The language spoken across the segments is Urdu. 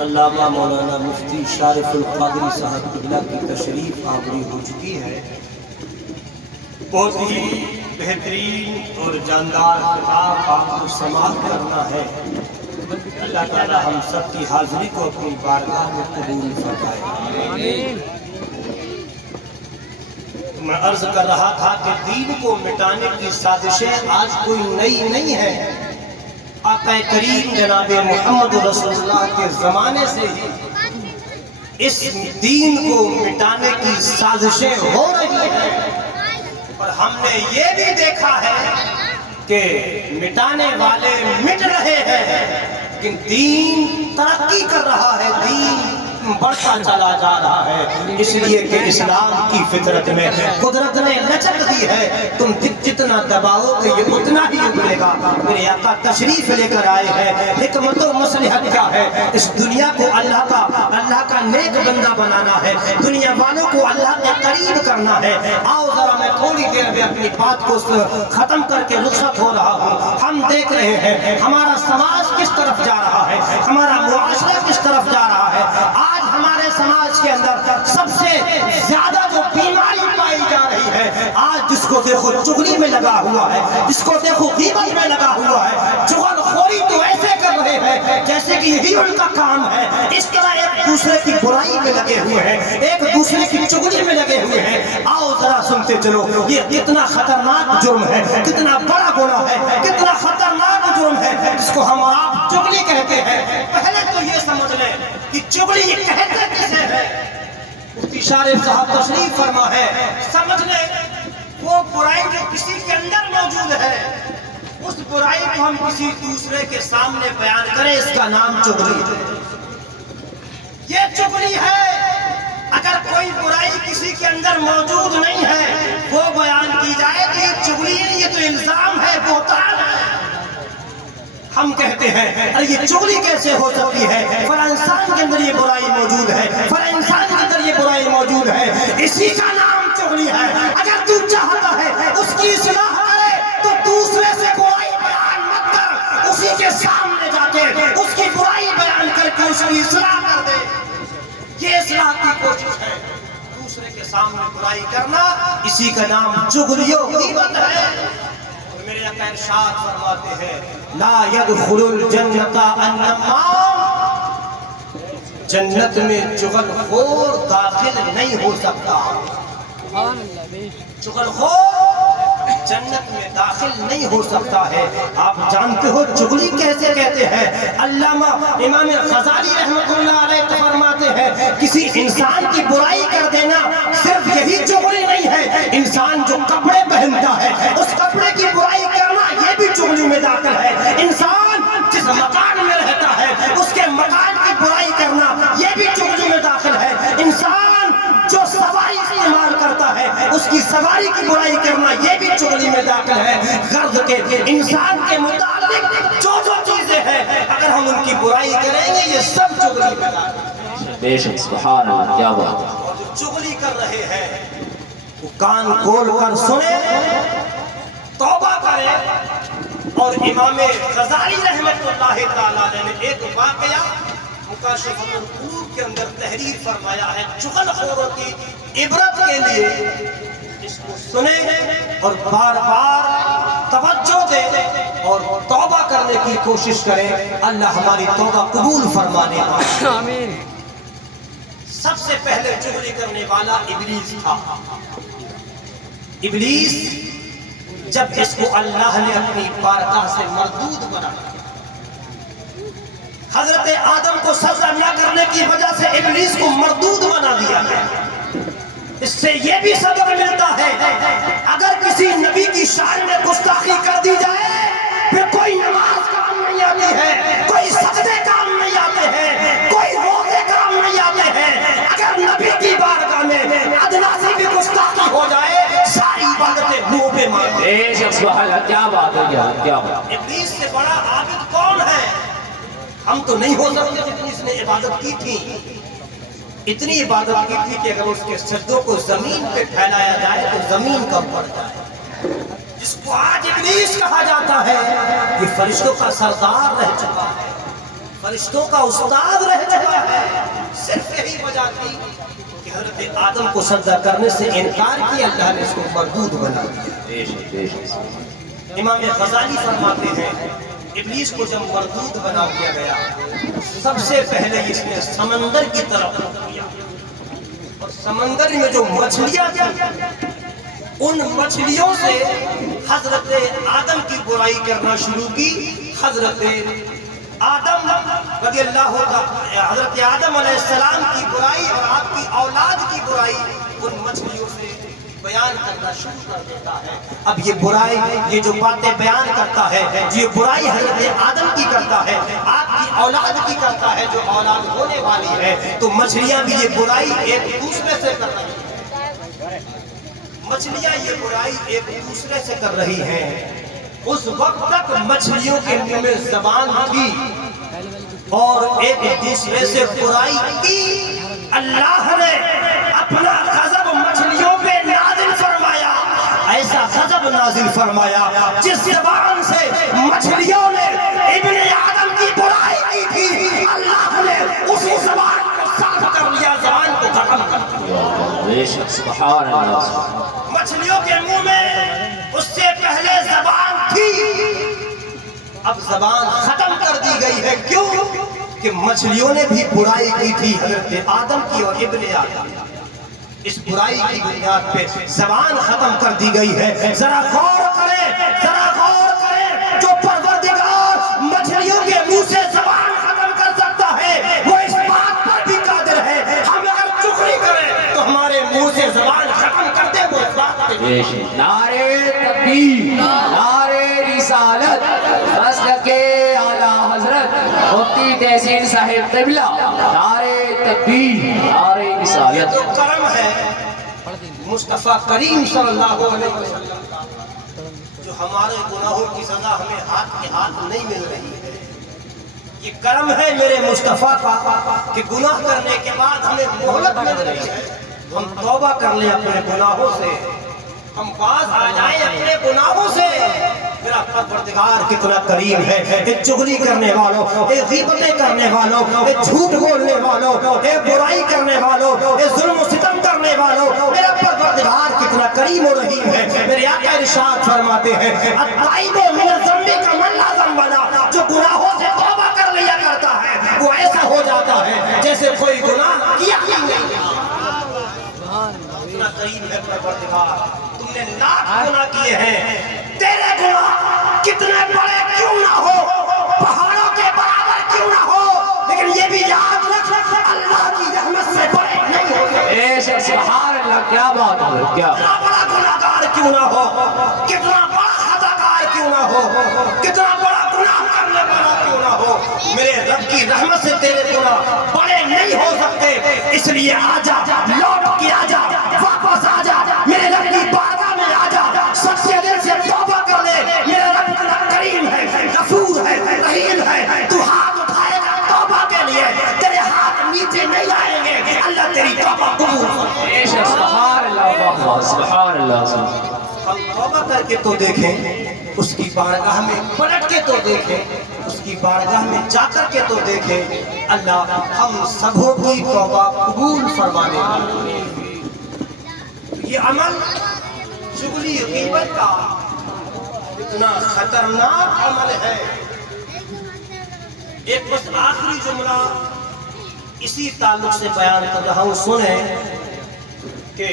علامہ مولانا مفتی شارف القادری صاحب قبلہ کی تشریف آوری ہو چکی ہے۔ بہت ہی بہترین اور جاندار خطاب آپ کو سماعت کرنا ہے۔ اللہ تعالی ہم سب کی حاضری کو اپنی بارگاہ میں قبول فرمائے۔ میں عرض کر رہا تھا کہ دین کو مٹانے کی سازشیں آج کوئی نئی نہیں ہے۔ آقا کریم جناب محمد رسول اللہ کے زمانے سے ہی اس دین کو مٹانے کی سازشیں ہو رہی ہیں، اور ہم نے یہ بھی دیکھا ہے کہ مٹانے والے مٹ رہے ہیں، لیکن دین ترقی کر رہا ہے، دین بڑھتا چلا جا رہا ہے، اس لیے کہ اسلام کی فطرت میں قدرت نے لچک دی ہے، تم جتنا دباؤ کہ یہ اتنا ہی ابھرے گا۔ میرے آقا تشریف لے کر آئے ہیں، حکمت و مصلحت کیا ہے؟ اس دنیا کو اللہ کا نیک بندہ بنانا ہے، دنیا والوں کو اللہ کے قریب کرنا ہے۔ آؤ ذرا میں تھوڑی دیر میں اپنی بات کو ختم کر کے رخصت ہو رہا ہوں۔ ہم دیکھ رہے ہیں ہمارا سماج کس طرف جا رہا ہے، ہمارا معاشرہ کس طرف جا رہا ہے۔ آج ہمارے سماج کے اندر سب سے زیادہ جو بیماری پائی جا رہی ہے، آج جس کو دیکھو چغلی میں لگا ہوا ہے، جس کو دیکھو غیبت میں لگا ہوا ہے، چغل خوری تو ایسے کر رہے ہیں جیسے کہ یہی ان کا کام ہے۔ اس طرح ایک دوسرے کی برائی میں لگے ہوئے ہیں، ایک دوسرے کی چغلی میں لگے ہوئے ہیں۔ آؤ ذرا سنتے چلو، یہ کتنا خطرناک جرم ہے، کتنا بڑا گناہ ہے، کتنا خطرناک جرم ہے جس کو ہم اور آپ چغلی کہتے ہیں۔ پہلے تو یہ سمجھ لیں کہ چغلی کہتے کسے ہے۔ مفتی شارف صاحب تشریف فرما ہے، سمجھ لیں وہ برائی جو کسی کے اندر موجود ہے، اس برائی کو ہم کسی دوسرے کے سامنے بیان کریں، اس کا نام چغلی ہے۔ یہ چغلی ہے۔ اگر کوئی برائی کسی کے اندر موجود نہیں ہے، وہ بیان کی جائے کہ یہ چغلی ہے، یہ تو الزام ہے، بہتان ہے۔ ہم کہتے ہیں ارے یہ چغلی کیسے ہو سکتی ہے، فلاں انسان کے اندر یہ برائی موجود ہے، فلاں انسان کے اندر یہ برائی موجود ہے، اسی کا نام چغلی ہے۔ اگر تو چاہتا ہے اس کی اصلاح کرے تو دوسرے سے برائی بیان مت کر، اسی کے سامنے جا کے اس کی برائی بیان کر کے اس کی اصلاح کر دے۔ یہ اصلاح کی کوشش ہے، دوسرے کے سامنے برائی کرنا، اسی کا نام چغلی و غیبت ہے۔ میرے آقا ارشاد فرماتے ہیں لا يدخل الجنت النمام، جنت میں چغل خور داخل نہیں ہو سکتا۔ چغل خور جنت میں داخل نہیں ہو سکتا ہے۔ آپ جانتے ہو چغلی کیسے کہتے ہیں؟ علامہ امام غزالی رحمۃ اللہ علیہ فرماتے ہیں کسی انسان کی برائی کر دینا صرف یہی چغلی نہیں ہے، انسان جو کپڑے پہنتا ہے اس کپڑے کی برائی کرنا یہ بھی چغلی میں داخل ہے۔ انسان جس مکان میں رہتا ہے اس کے مکان کی برائی کرنا یہ بھی چغلی میں داخل ہے۔ انسان جو سواری استعمال کرتا ہے اس کی سواری کی برائی کرنا یہ بھی چغلی میں داخل ہے۔ غرض کے انسان کے متعلق جو چیزیں ہیں اگر ہم ان کی برائی کریں گے یہ سب چغلی میں داخل ہے۔ بے شک سبحان اللہ، کیا بات ہے۔ اور جو چغلی کر رہے ہیں وہ کان کھول کر سنے، توبہ کرے۔ اور امام غزالی رحمت اللہ تعالیٰ نے ایک واقعہ مکاشفۃ القلوب کے اندر تحریر فرمایا ہے، چغل خوروں کی عبرت کے لیے اس کو سنیں اور بار بار توجہ دیں اور توبہ کرنے کی کوشش کریں۔ اللہ ہماری توبہ قبول فرمانے والا۔ آمین۔ سب سے پہلے چغلی کرنے والا ابلیس تھا۔ ابلیس جب اس کو اللہ نے اپنی بارگاہ سے مردود بنایا، حضرت آدم کو سجدہ نہ کرنے کی وجہ سے ابلیس کو مردود بنا دیا گیا۔ اس سے یہ بھی سبق ملتا ہے اگر کسی نبی کی شان میں گستاخی کر دی جائے پھر کوئی نماز کام نہیں آتی ہے، کوئی سجدے کام نہیں آتے ہیں، کوئی روزے کام نہیں آتے ہیں۔ اگر نبی کی بارگاہ میں ادنا سی بھی گستاخی ہو جائے ساری عبادتیں منہ پہ مارتے ہیں۔ بے شک سبحان اللہ، کیا بات ہے، کیا بات۔ ابلیس سے بڑا عابد کون ہے؟ ہم تو نہیں ہو سکتے جتنی اس نے عبادت کی تھی۔ اتنی عبادت کی تھی کہ اگر اس کے سجدوں کو زمین پہ پھیلایا جائے تو زمین کم پڑ جائے۔ جس کو آج ابلیس کہا جاتا ہے یہ فرشتوں کا سردار رہ چکا ہے، فرشتوں کا استاد رہ چکا حضرت آدم کو سجدہ کرنے سے انکار کیا، اللہ نے اس کو مردود بنا دیا۔ امام غزالی فرماتے ہیں ابلیس کو جب مردود بنا دیا گیا، سب سے پہلے اس نے سمندر کی طرف رخ کیا، اور سمندر میں جو مچھلیاں تھیں ان مچھلیوں سے حضرت آدم کی برائی کرنا شروع کی۔ حضرت آدم رضی اللہ عنہ، حضرت آدم علیہ السلام کی برائی اور آپ کی اولاد کی برائی ان مچھلیوں سے بیان کرنا شروع کر دیتا ہے۔ اب یہ برائی، یہ جو باتیں بیان کرتا ہے، یہ برائی حضرت آدم کی کرتا ہے، آپ کی اولاد کی کرتا ہے جو اولاد ہونے والی ہے، تو مچھلیاں بھی یہ برائی ایک دوسرے سے کر رہی ہیں، مچھلیاں یہ برائی ایک دوسرے سے کر رہی ہیں۔ اس وقت تک مچھلیوں کے منہ میں زبان تھی اور ایک دوسرے سے برائی کی۔ اللہ نے اپنا غضب مچھلیوں پہ نازل فرمایا، ایسا غضب نازل فرمایا جس زبان سے مچھلیوں نے ابن آدم کی برائی کی تھی، اللہ نے اسی زبان کو صاف کر لیا، زبان کو ختم کر دیا۔ سبحان اللہ۔ مچھلیوں کے منہ میں اس سے پہلے زبان تھی، اب زبان ختم کر دی گئی ہے۔ کیوں؟ کہ مچھلیوں نے بھی برائی کی تھی حضرت آدم کی اور ابن آدم، اس برائی کی بنیاد پہ زبان ختم کر دی گئی ہے۔ ذرا غور کریں، ذرا غور کریں، جو پروردگار مچھلیوں کے منہ سے زبان ختم کر سکتا ہے وہ اس بات پر بھی قادر ہے ہم اگر چغلی کریں تو ہمارے منہ سے زبان ختم کر دے، وہ اس بات پہ بھی۔ نعرے تکبیر، نعرے رسالت، مسلک اعلیٰ حضرت مفتی تحسین صاحب قبلہ، نعرے تکبیر، نعرے یہ رسالت۔ تو کرم ہے مصطفیٰ کریم صلی اللہ علیہ وسلم کا، جو ہمارے گناہوں کی سزا ہمیں ہاتھ کے ہاتھ نہیں مل رہی ہے۔ یہ کرم ہے میرے مصطفیٰ کا کہ گناہ کرنے کے بعد ہمیں مہلت مل رہی ہے، ہم توبہ کر لیں اپنے گناہوں سے، ہم باز آ جائیں اپنے گناہوں سے۔ میرا پروردگار کتنا کریم ہے، اے چغلی کرنے والوں، اے غیبتیں کرنے والوں، اے جھوٹ بولنے والوں، اے برائی کرنے والوں، اے ظلم و ستم کرنے والوں، میرا پروردگار کتنا کریم و رحیم ہے۔ میرے آقا ارشاد فرماتے ہیں التائب من الذنب کمن لا ذنب له، جو گناہوں سے توبہ کر لیا کرتا ہے وہ ایسا ہو جاتا ہے جیسے کوئی گناہ کیا ہی نہیں۔ اتنا کریم ہے پروردگار، تم نے لاکھ گناہ کیے ہیں، تیرے گناہ کتنے بڑے کیوں نہ ہو، پہاڑوں کے برابر کیوں نہ ہو، لیکن یہ بھی یاد رکھ اللہ کی رحمت سے بڑے نہیں ہوتے۔ سبحان اللہ، کیا بات ہے، کیا کتنا بڑا گناہگار کیوں نہ ہو، کتنا بڑا خطاکار کیوں نہ ہو، کتنا بڑا گناہ کرنے والا کیوں نہ ہو، میرے رب کی رحمت سے تیرے گناہ بڑے نہیں ہو سکتے۔ اس لیے آجا، لوٹ کے آجا، واپس آجا، میرے رب کی بارگاہ میں آجا، سچے دل سے توبہ کر لے۔ میرا رب اتنا کریم ہے، غفور ہے، رحیم ہے، تو ہاتھ اٹھائے گا توبہ کے لیے، تیرے ہاتھ نیچے نہیں آئیں گے، اللہ تیری توبہ قبول کرے۔ سبحان اللہ، سبحان اللہ۔ ہم توبہ کر کے تو دیکھیں، اس کی بارگاہ میں پلٹ کے تو دیکھیں، اس کی بارگاہ میں جا کر کے تو دیکھیں، اللہ ہم سبوں کی توبہ قبول فرمانے والا۔ یہ عمل چغلی غیبت کا اتنا خطرناک عمل ہے۔ ایک بس آخری جملہ اسی تعلق سے بیان کر رہا ہوں، سنیں کہ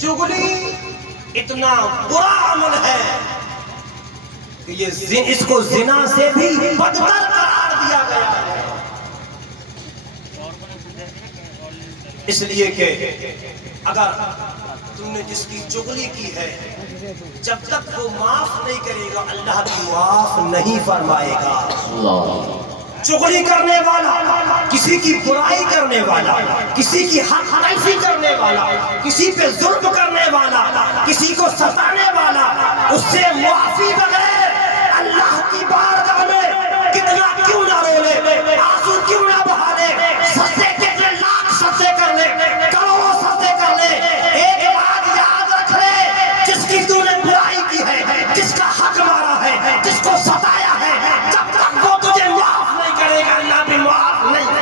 چغلی اتنا برا عمل ہے کہ یہ اس کو زنا سے بھی بدتر قرار دیا گیا ہے، اس لیے کہ اگر تم نے جس کی چغلی کی ہے جب تک وہ معاف نہیں کرے گا اللہ بھی معاف نہیں فرمائے گا۔ چغلی کرنے والا، کسی کی برائی کرنے والا، کسی کی حق تلفی کرنے والا، کسی پہ ظلم کرنے والا، کسی کو ستانے والا، اس سے معافی بغیر اللہ کی بارگاہ میں کتنا کیوں نہ رو لے، آنسو کیوں نہ بہا لے، سجدے کتنے لاکھ سجدے کر لے، کروڑوں سجدے کر لے، ایک بات یاد رکھ لے، جس کی تو نے برائی کی ہے، جس کا حق مارا ہے، جس کو ستایا ہے، جب تک وہ تجھے معاف نہیں کرے گا اللہ بھی معاف نہیں۔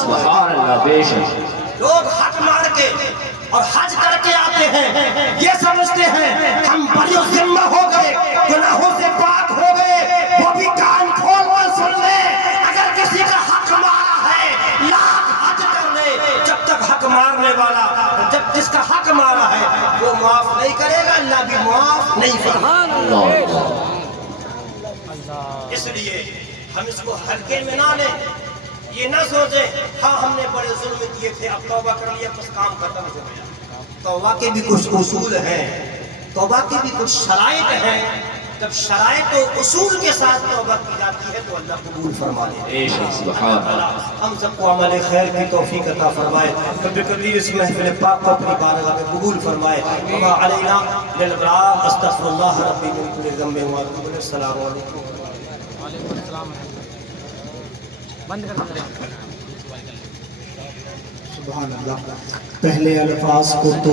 سبحان اللہ بے شک لوگ حق مار کے اور حج کر کے آتے ہیں، یہ سمجھتے ہیں ہم بڑی ذمہ ہو گئے، گناہوں سے پاک ہو گئے، وہ بھی کان کھول کر سن لے، اگر کسی کا حق مارا ہے لاکھ حج کر لے، جب تک حق مارنے والا، جب جس کا حق مارا ہے وہ معاف نہیں کرے گا، اللہ بھی معاف نہیں فرمائے گا۔ اس لیے ہم اس کو ہلکے میں نہ لیں، یہ نہ سوچیں ہاں ہم نے بڑے ظلم کیے تھے اب توبہ کر لیا بس کام ختم ہو گیا۔ توبہ کے بھی کچھ اصول ہیں، توبہ کے بھی کچھ شرائط ہیں، جب شرائط و اصول کے ساتھ توبہ کی جاتی ہے تو اللہ قبول فرما لیتا ہے۔ بے شک سبحان اللہ ہم سب کو عمل خیر کی توفیق عطا فرمائے، کبھی کبھی اس محفل پاک کو اپنی بارگاہ میں قبول فرمائے۔ وما علینا الا البلاغ، استغفر اللہ ربی من کل ذنب واتوب الیہ۔ السلام علیکم۔ سبحان اللہ۔ پہلے الفاظ کو تو